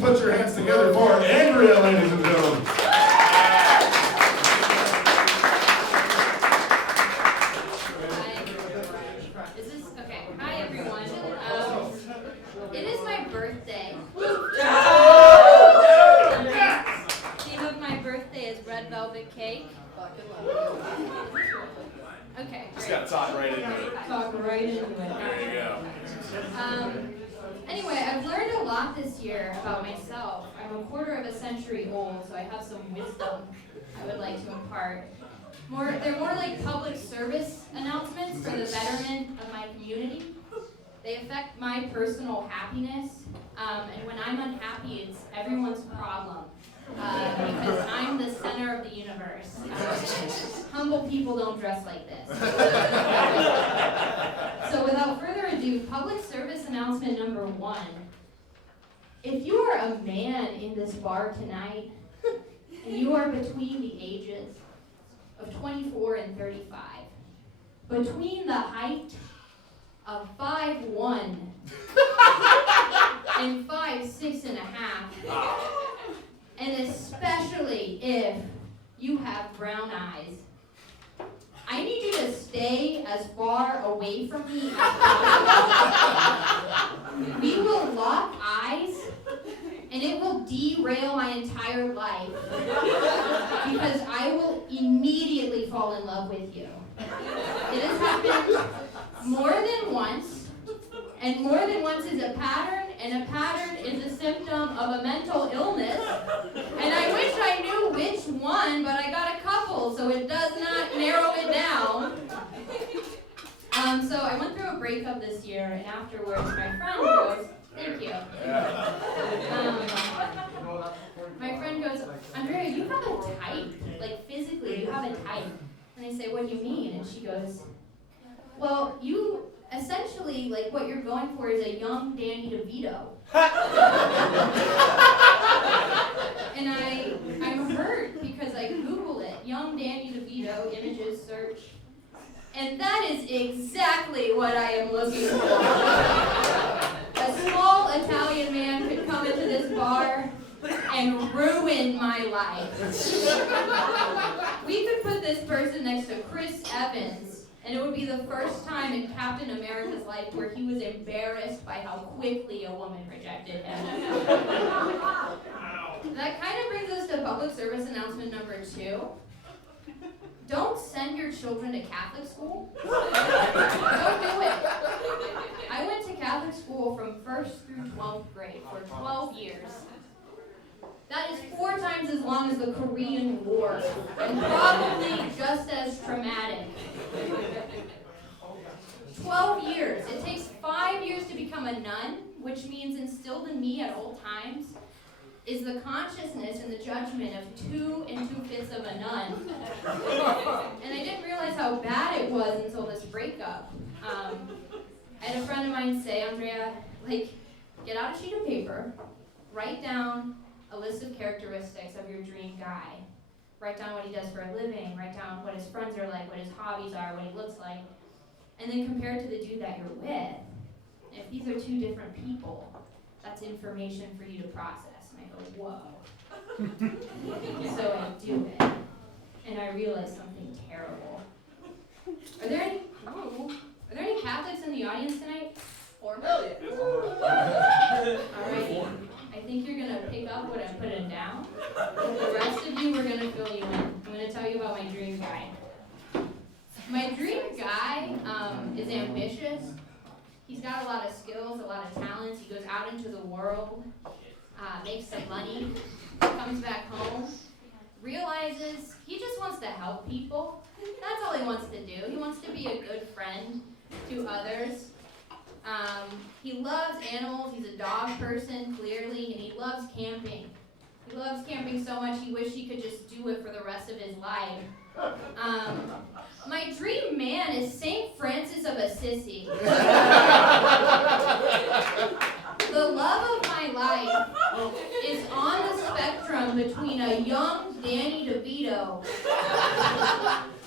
put your hands together for Andrea, ladies and gentlemen. It is my birthday. Theme of my birthday is red velvet cake. Okay. Just got to talk right into it. Talk right into it. There you go. Anyway, I've learned a lot this year about myself. I'm a quarter of a century old, so I have some wisdom I would like to impart. They're more like public service announcements for the betterment of my community. They affect my personal happiness, and when I'm unhappy, it's everyone's problem, because I'm the center of the universe. Humble people don't dress like this. So without further ado, public service announcement number 1. If you are a man in this bar tonight, and you are between the ages of 24 and 35, between the height of 5'1" and 5'6.5", and especially if you have brown eyes, I need you to stay as far away from me as possible. We will lock eyes, and it will derail my entire life, because I will immediately fall in love with you. It has happened more than once, and more than once is a pattern, and a pattern is a symptom of a mental illness, and I wish I knew which one, but I got a couple, so it does not narrow it down. So I went through a breakup this year, and afterwards my friend goes, thank you. My friend goes, Andrea, you have a type, like physically, you have a type. And I say, what do you mean? And she goes, well, you essentially, like what you're going for is a young Danny DeVito. And I'm hurt because I Google it, young Danny DeVito, images, search. And that is exactly what I am looking for. A small Italian man could come into this bar and ruin my life. We could put this person next to Chris Evans, and it would be the first time in Captain America's life where he was embarrassed by how quickly a woman rejected him. That kind of brings us to public service announcement number 2. Don't send your children to Catholic school. Don't do it. I went to Catholic school from 1st through 12th grade for 12 years. That is 4 times as long as the Korean War, and probably just as traumatic. 12 years. It takes 5 years to become a nun, which means instilled in me at all times is the consciousness and the judgment of 2 2/5 of a nun. And I didn't realize how bad it was until this breakup. I had a friend of mine say, Andrea, get out a sheet of paper, write down a list of characteristics of your dream guy. Write down what he does for a living, write down what his friends are like, what his hobbies are, what he looks like, and then compare it to the dude that you're with. If these are 2 different people, that's information for you to process. And I go, whoa. So I do it, and I realize something terrible. Are there any Catholics in the audience tonight? 4 million. Alright. I think you're going to pick up what I'm putting down. The rest of you, we're going to fill you in. I'm going to tell you about my dream guy. My dream guy is ambitious. He's got a lot of skills, a lot of talents. He goes out into the world, makes some money, comes back home, realizes he just wants to help people. That's all he wants to do. He wants to be a good friend to others. He loves animals. He's a dog person, clearly, and he loves camping. He loves camping so much he wished he could just do it for the rest of his life. My dream man is St. Francis of Assisi. The love of my life is on the spectrum between a young Danny DeVito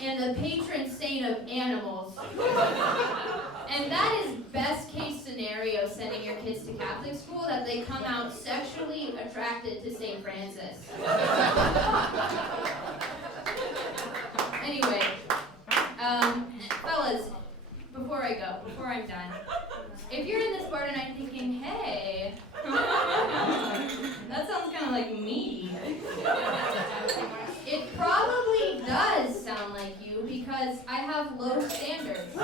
and the patron saint of animals. And that is best case scenario sending your kids to Catholic school that they come out sexually attracted to St. Francis. Anyway, fellas, before I'm done, if you're in this bar tonight thinking, hey, that sounds kind of like me, it probably does sound like you because I have low standards.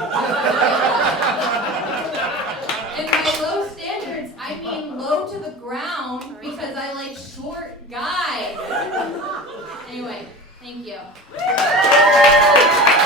And by low standards, I mean low to the ground because I like short guys. Anyway, thank you.